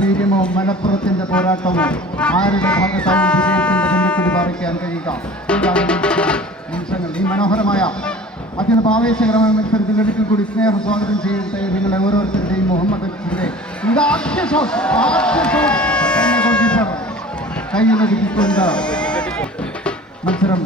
വീര്യമോ മലപ്പുറത്തിന്റെ പോരാട്ടമോ? ആരുടെ ഭാഗത്തായും വിജയത്തിന്റെ കഴിയുക? ഈ മനോഹരമായ അത്യന്തം ആവേശകരമായ മത്സരത്തിൽ ഒരിക്കൽ കൂടി സ്നേഹ സ്വാഗതം ചെയ്യട്ടെ നിങ്ങളെ ഓരോരുത്തരുടെയും മുഹമ്മദ് കയ്യിലൊതുക്കിക്കൊണ്ട് മത്സരം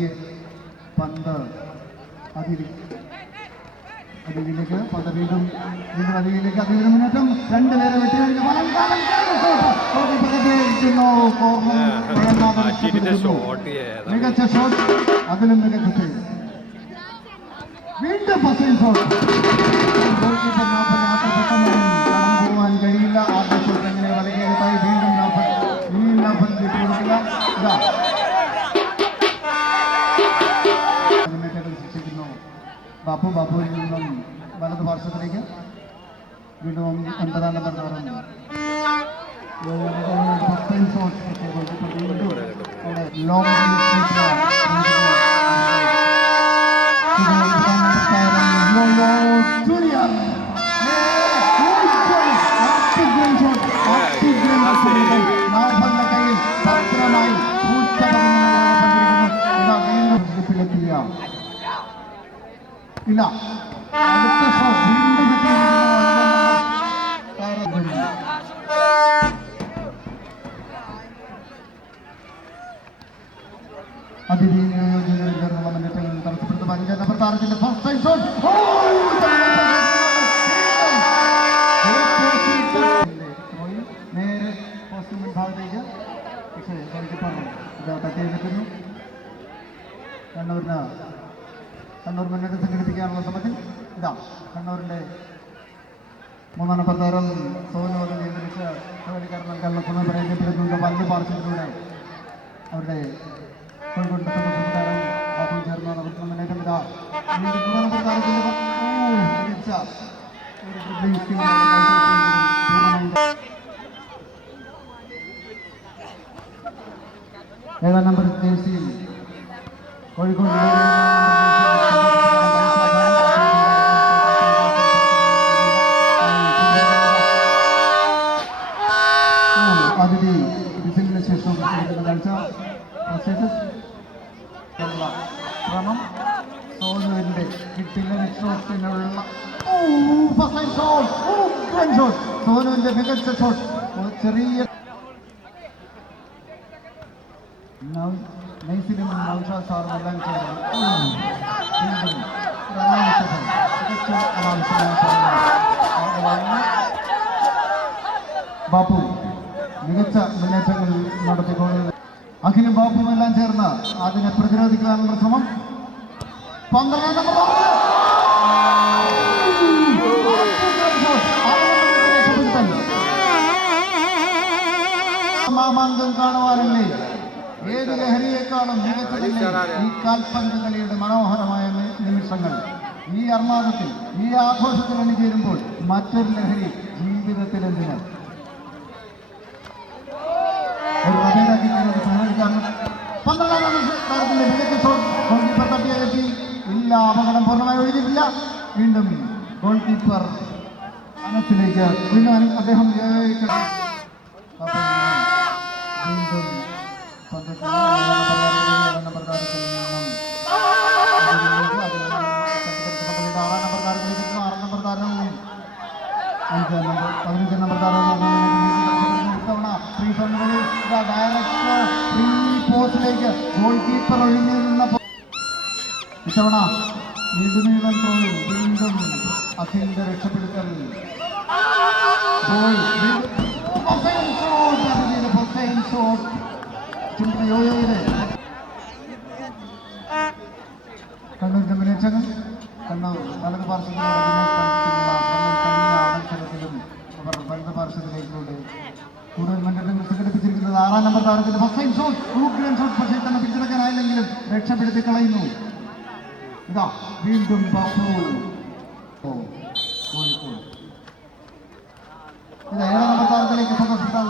പതിയെ പന്ത് അതിരി അതിലേക്ക് പന്ത് വീണ്ടും വീണ്ടും അതിലേക്ക് അതിന് മുന്നേറ്റം അജിന്റെ ഷോട്ട് ഏതാ? മികച്ച ഷോട്ട് അതിലും മികച്ച വീണ്ടും ഫസ്റ്റ് ഷോട്ട് ബാപ്പു ബാപ്പുവിൽ നിന്നും വലത് പാർശ്വത്തിലേക്ക്. വീണ്ടും ഒൻപതാം നമ്പർ താരം ഫസ്റ്റ് ടൈം ഷോട്ട് വീണ്ടും അവിടെ ലോങ് ജൂനിയർ ഷോട്ട് നേരെ പോസ്റ്റ് മുൻഭാഗത്തേക്ക് പക്ഷേ ഗോൾകീപ്പർ ഇത് തട്ടിയെടുക്കുന്നു കണ്ണൂരിന് കണ്ണൂർ മുന്നേറ്റം സംഘടിപ്പിക്കാനുള്ള ശ്രമത്തിൽ ഇതാ കണ്ണൂരിന്റെ മൂന്നാം നമ്പർ താരം സോനു അത് നിയന്ത്രിച്ച് കളിക്കാരൻ നൽകാനുള്ള ശ്രമം പരാജയപ്പെടുന്നുണ്ട് വലത് പാർശ്വത്തിലൂടെ അവരുടെ കോഴിക്കോട് ഡിഫൻസ് താരം ബാബു ചേർന്ന് നടത്തുന്ന മുന്നേറ്റം ഇതാ. മൂന്നാം നമ്പർ താരത്തിന്റെ പ- ഓ, മികച്ച ഒരു dribbling skill ഏഴാം നമ്പർ ജേഴ്സിയിൽ കോഴിക്കോട്. ഷോട്ട് സോനുവിന്റെ മികച്ച ഷോട്ട് ചെറിയ ബാപ്പു മികച്ച മുന്നേറ്റങ്ങൾ നടത്തിക്കൊണ്ട് അഖിലും ബാപ്പുമെല്ലാം ചേർന്ന് അതിനെ പ്രതിരോധിക്കാനുള്ള ശ്രമം. പന്ത്രണ്ടാം നമ്പർ ബോൾ. മാമാങ്കം കാണുവാനല്ലേ ഏത് ലഹരിയേക്കാളും മികച്ചതല്ലേ ഈ കാൽപന്ത് കളിയുടെ മനോഹരമായ നിമിഷങ്ങൾ? ഈ അർമാദത്തിൽ ഈ ആഘോഷത്തിൽ അണിചേരുമ്പോൾ മറ്റൊരു ലഹരി ജീവിതത്തിൽ എന്തിന്? ഇല്ല അപകടം പൂർണമായി ഒഴിഞ്ഞില്ല വീണ്ടും ഗോൾ കീപ്പർ അനത്തിലേക്ക് വീണ്ടും അദ്ദേഹം ഗോൾ കീപ്പർ ഒഴിഞ്ഞു നിന്നപ്പോൾ ഇത്തവണ നീണ്ടുനീളം ത്രോയിൽ വീണ്ടും അഖിലിന്റെ രക്ഷപ്പെടുത്തൽ ഗോൾ ഷോട്ട് ചുമ്മാ യോയോയിലെ കണ്ണൂർ ജമിനേച്ചകൻ കണ്ണൂർ വലത് പാർശ്വത്തിലും അവർ വലത് പാർശ്വത്തിലേക്കൂടെ കൂടുതൽ മണ്ഡലങ്ങൾ സംഘടിപ്പിച്ചിരിക്കുന്നത് ആറാം നമ്പർ താരത്തിന്റെ ഫസ്റ്റ് ടൈം ഷോട്ട് ഉഗ്രൻ ഷോട്ട് പക്ഷേ തന്നെ പിടിച്ചെടുക്കാനായില്ലെങ്കിലും രക്ഷപ്പെടുത്തി കളയുന്നു. ഇതാ വീണ്ടും ബാപ്പു കോഴിക്കോട്. ഇത് ഏഴാം നമ്പർ താരത്തിലേക്ക് സന്ദർശിക്കാൻ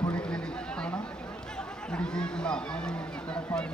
പൊളിക്ലിനിക് ആണ് ഇടുക്കിയിലുള്ള കിടപ്പാട്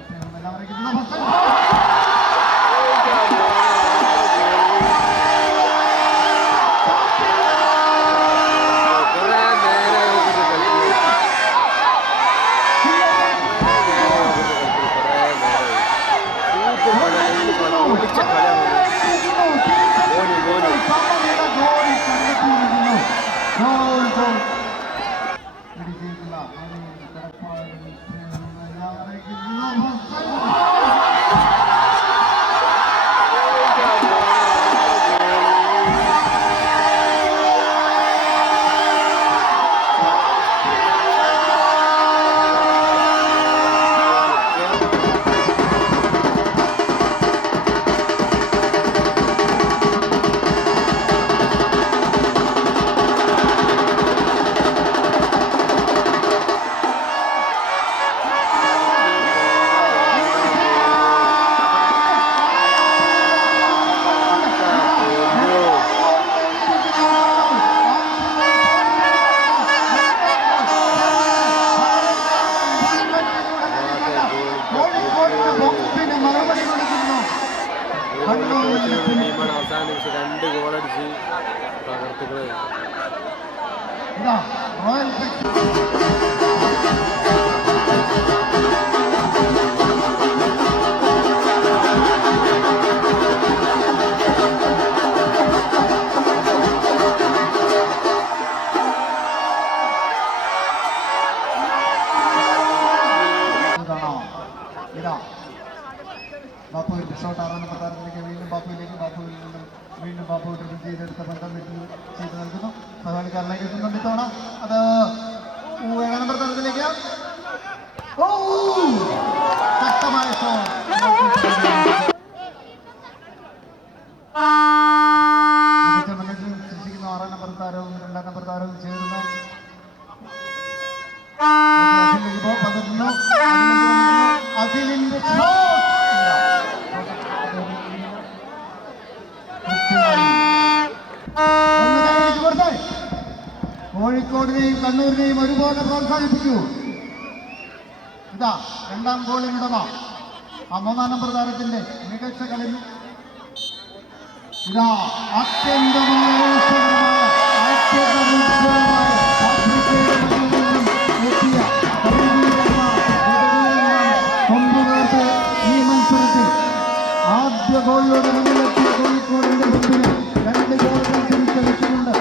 வாழ்த்து ബാപ്പുവിന്റെ ഷോട്ട് ആറാം നമ്പർ താരത്തിലേക്ക് വീണ്ടും ബാപ്പുവിലേക്ക് ബാപ്പുവിൽ നിന്നും വീണ്ടും ബാപ്പു ഡ്രിബിൾ ചെയ്തെടുത്ത ബന്ധം ചെയ്ത് നൽകുന്നു. എത്തുന്നുണ്ട് ഇത്തവണ. അത് ഏഴാം നമ്പർ താരത്തിലേക്ക്. ഓ ശക്തമായ ഷോട്ട് സൃഷ്ടിക്കുന്ന ആറാം നമ്പർ താരവും പ്രോത്സാഹിപ്പിക്കൂ ഇതാ രണ്ടാം ഗോളിനുടമ ആ മൂന്നാം നമ്പർ താരത്തിന്റെ മികച്ച കളി. ഇതാ അത്യന്തമായ ആദ്യ ഗോളിലൂടെ മുന്നിലെത്തിയ കോഴിക്കോടിന്റെ മുമ്പിൽ രണ്ട് ഗോളുകൾ തിരിച്ചടിച്ചിട്ടുണ്ട്.